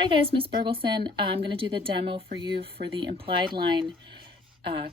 Hi guys, Miss Bergelson. I'm going to do the demo for you for the implied line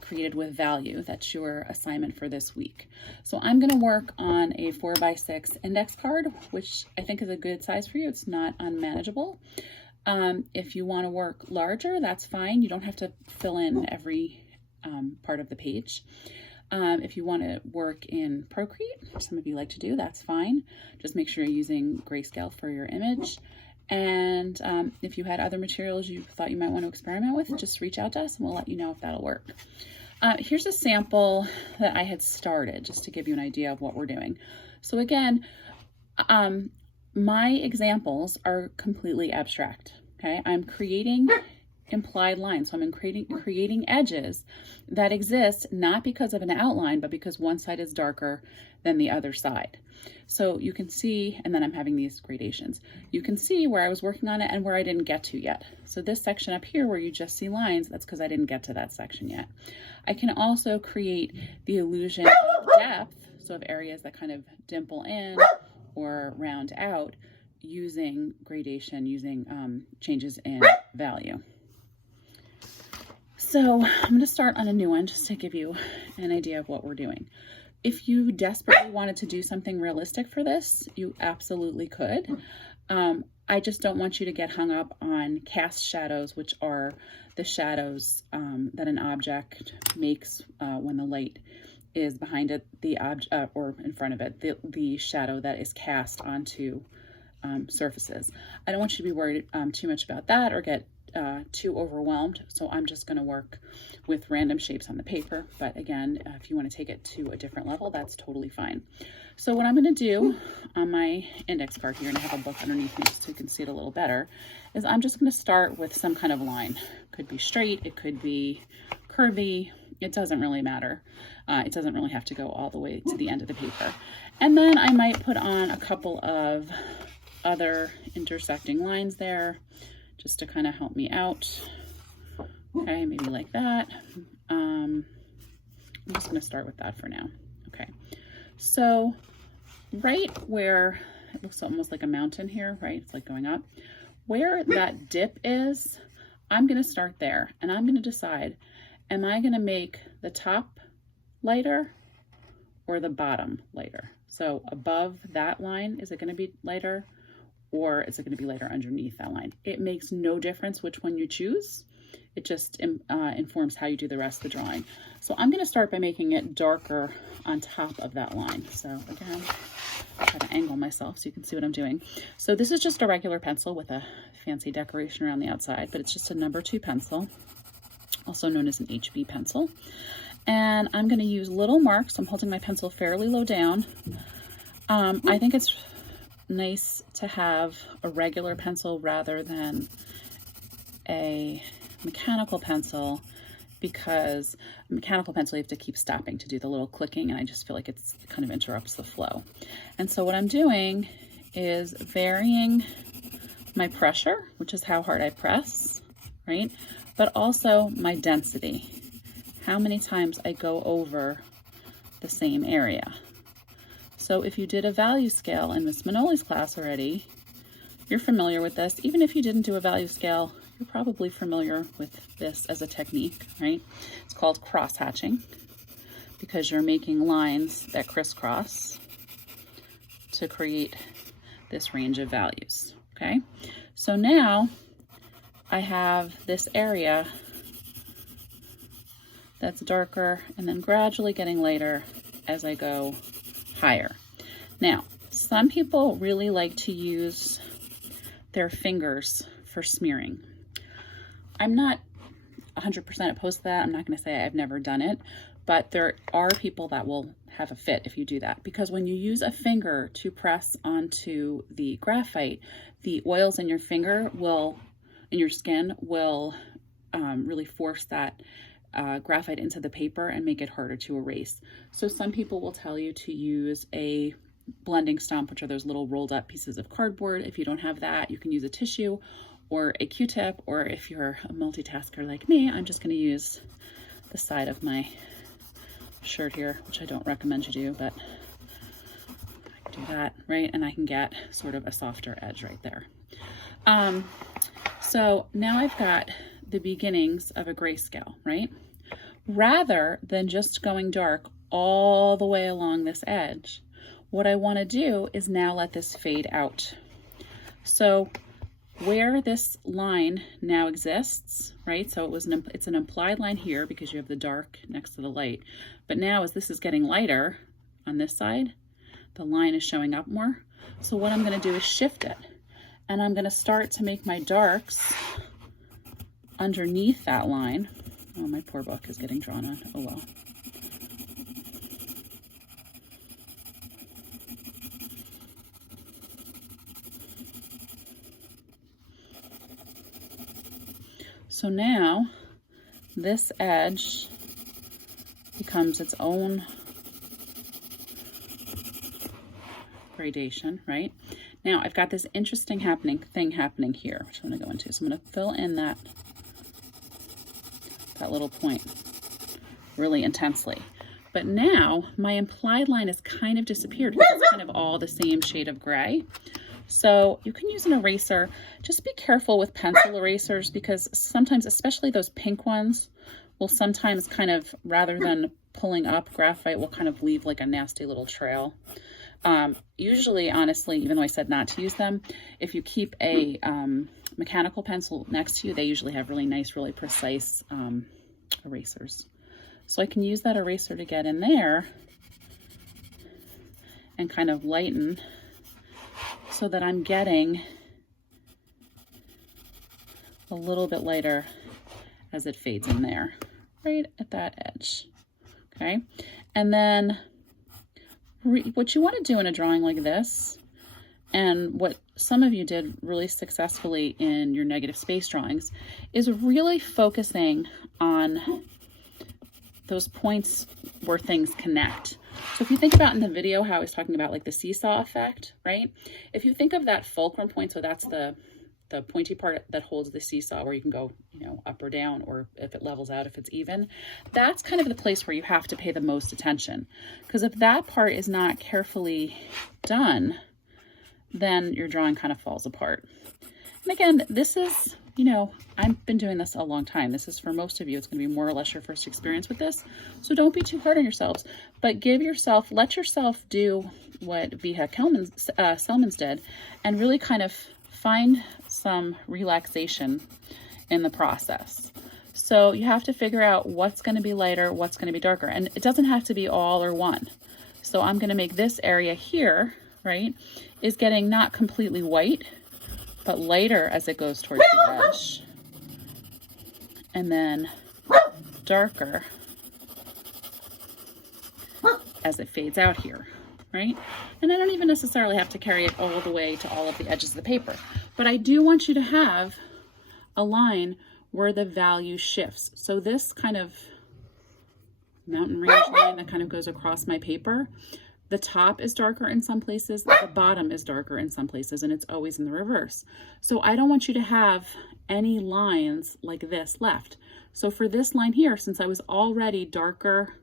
created with value. That's your assignment for this week. So I'm going to work on a 4x6 index card, which I think is a good size for you. It's not unmanageable. If you want to work larger, that's fine. You don't have to fill in every part of the page. If you want to work in Procreate, some of you like to do, that's fine. Just make sure you're using grayscale for your image. And if you had other materials you thought you might want to experiment with, just reach out to us and we'll let you know if that'll work. Here's a sample that I had started just to give you an idea of what we're doing. So again, my examples are completely abstract. Okay, I'm creating implied lines. So I'm creating edges that exist not because of an outline, but because one side is darker than the other side. So you can see, and then I'm having these gradations. You can see where I was working on it and where I didn't get to yet. So this section up here where you just see lines, that's because I didn't get to that section yet. I can also create the illusion of depth, so of areas that kind of dimple in or round out using gradation, using changes in value. So I'm going to start on a new one just to give you an idea of what we're doing. If you desperately wanted to do something realistic for this, you absolutely could. I just don't want you to get hung up on cast shadows, which are the shadows that an object makes when the light is behind it, the object or in front of it, the shadow that is cast onto surfaces. I don't want you to be worried too much about that or get too overwhelmed. So I'm just going to work with random shapes on the paper. But again, if you want to take it to a different level, that's totally fine. So what I'm going to do on my index card here, and I have a book underneath me so you can see it a little better, is I'm just going to start with some kind of line. It could be straight, it could be curvy, it doesn't really matter. It doesn't really have to go all the way to the end of the paper. And then I might put on a couple of other intersecting lines there, just to kind of help me out. Okay, maybe like that. I'm just going to start with that for now. Okay, so right where it looks almost like a mountain here, right? It's like going up. Where that dip is, I'm going to start there and I'm going to decide, am I going to make the top lighter or the bottom lighter? So above that line, is it going to be lighter? Or is it going to be lighter underneath that line? It makes no difference which one you choose. It just informs how you do the rest of the drawing. So I'm going to start by making it darker on top of that line. So again, I'll try to angle myself so you can see what I'm doing. So this is just a regular pencil with a fancy decoration around the outside, but it's just a number 2 pencil, also known as an HB pencil. And I'm going to use little marks. I'm holding my pencil fairly low down. I think it's nice to have a regular pencil rather than a mechanical pencil, because a mechanical pencil you have to keep stopping to do the little clicking, and I just feel like it kind of interrupts the flow. And so what I'm doing is varying my pressure, which is how hard I press, right? But also my density, how many times I go over the same area. So if you did a value scale in Miss Manoli's class already, you're familiar with this. Even if you didn't do a value scale, you're probably familiar with this as a technique, right? It's called cross-hatching because you're making lines that crisscross to create this range of values, okay? So now I have this area that's darker and then gradually getting lighter as I go higher. Now, some people really like to use their fingers for smearing. I'm not 100% opposed to that. I'm not going to say I've never done it, but there are people that will have a fit if you do that, because when you use a finger to press onto the graphite, the oils in your finger in your skin will really force that graphite into the paper and make it harder to erase. So some people will tell you to use a blending stump, which are those little rolled up pieces of cardboard. If you don't have that, you can use a tissue or a Q-tip, or if you're a multitasker like me, I'm just going to use the side of my shirt here, which I don't recommend you do, but I can do that, right? And I can get sort of a softer edge right there. So now I've got the beginnings of a grayscale, right? Rather than just going dark all the way along this edge, what I want to do is now let this fade out. So where this line now exists, right? So it's an implied line here because you have the dark next to the light. But now as this is getting lighter on this side, the line is showing up more. So what I'm going to do is shift it. And I'm going to start to make my darks underneath that line. Oh, my poor book is getting drawn on. Oh well. So now this edge becomes its own gradation, right? Now I've got this interesting thing happening here, which I'm going to go into. So I'm going to fill in that little point really intensely. But now my implied line has kind of disappeared because it's kind of all the same shade of gray. So you can use an eraser. Just be careful with pencil erasers because sometimes, especially those pink ones, will sometimes kind of, rather than pulling up, graphite will kind of leave like a nasty little trail. Usually, honestly, even though I said not to use them, if you keep a mechanical pencil next to you, they usually have really nice, really precise erasers. So I can use that eraser to get in there and kind of lighten so that I'm getting a little bit lighter as it fades in there, right at that edge. Okay, and then what you want to do in a drawing like this, and what some of you did really successfully in your negative space drawings, is really focusing on those points where things connect. So if you think about in the video how I was talking about like the seesaw effect, right? If you think of that fulcrum point, so that's the pointy part that holds the seesaw where you can go, you know, up or down, or if it levels out, if it's even, that's kind of the place where you have to pay the most attention. Because if that part is not carefully done, then your drawing kind of falls apart. And again, this is, you know, I've been doing this a long time. This is for most of you, it's going to be more or less your first experience with this. So don't be too hard on yourselves, but let yourself do what Vija Celmins did and really kind of find some relaxation in the process. So you have to figure out what's going to be lighter, what's going to be darker, and it doesn't have to be all or one. So I'm going to make this area here, right, is getting not completely white, but lighter as it goes towards the edge. And then darker as it fades out here, right? And I don't even necessarily have to carry it all the way to all of the edges of the paper, but I do want you to have a line where the value shifts. So this kind of mountain range line that kind of goes across my paper, the top is darker in some places, the bottom is darker in some places, and it's always in the reverse. So I don't want you to have any lines like this left. So for this line here, since I was already darker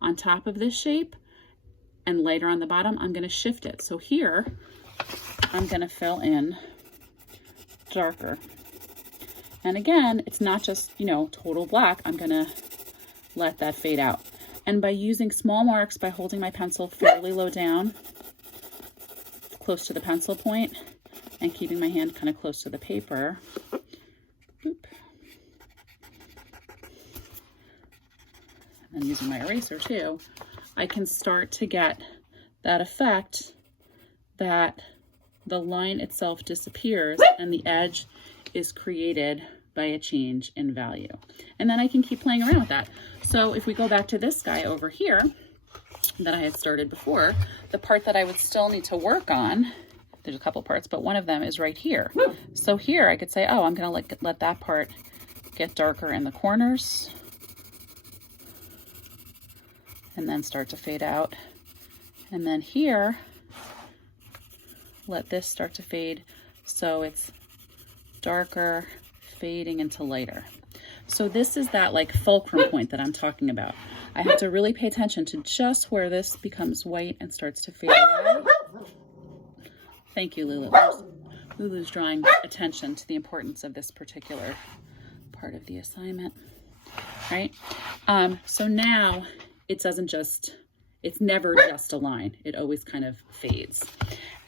on top of this shape and lighter on the bottom, I'm going to shift it. So here, I'm going to fill in darker. And again, it's not just, you know, total black. I'm going to let that fade out. And by using small marks, by holding my pencil fairly low down, close to the pencil point, and keeping my hand kind of close to the paper, boop, and using my eraser too, I can start to get that effect that the line itself disappears and the edge is created by a change in value. And then I can keep playing around with that. So if we go back to this guy over here that I had started before, the part that I would still need to work on, there's a couple parts, but one of them is right here. So here I could say, oh, I'm gonna let that part get darker in the corners and then start to fade out. And then here, let this start to fade so it's darker, fading into lighter. So this is that like fulcrum point that I'm talking about. I have to really pay attention to just where this becomes white and starts to fade away. Thank you, Lulu. Lulu's drawing attention to the importance of this particular part of the assignment, right? So now it doesn't just, it's never just a line. It always kind of fades.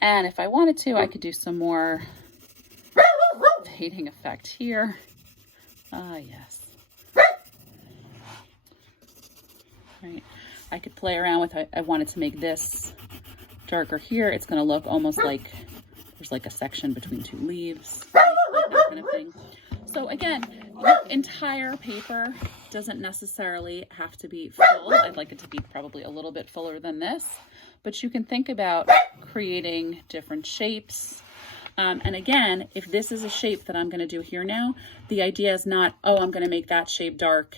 And if I wanted to, I could do some more fading effect here. Ah, yes. Right. I could play around with, I wanted to make this darker here. It's going to look almost like there's like a section between two leaves, like that kind of thing. So again, your entire paper doesn't necessarily have to be full. I'd like it to be probably a little bit fuller than this, but you can think about creating different shapes. And again, if this is a shape that I'm going to do here now, the idea is not, oh, I'm going to make that shape dark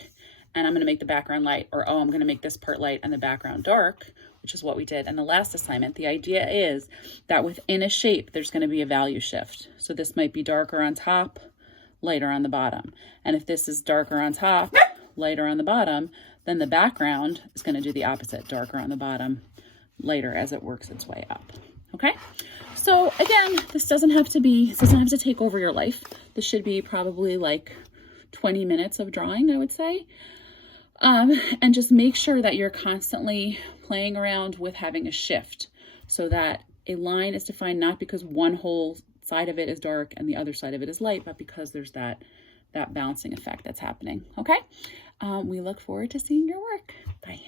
and I'm going to make the background light, or oh, I'm going to make this part light and the background dark, which is what we did in the last assignment. The idea is that within a shape, there's going to be a value shift. So this might be darker on top, lighter on the bottom. And if this is darker on top, lighter on the bottom, then the background is going to do the opposite, darker on the bottom, lighter as it works its way up. Okay, so again, this doesn't have to take over your life. This should be probably like 20 minutes of drawing, I would say. And just make sure that you're constantly playing around with having a shift so that a line is defined not because one whole side of it is dark and the other side of it is light, but because there's that bouncing effect that's happening. Okay, we look forward to seeing your work. Bye.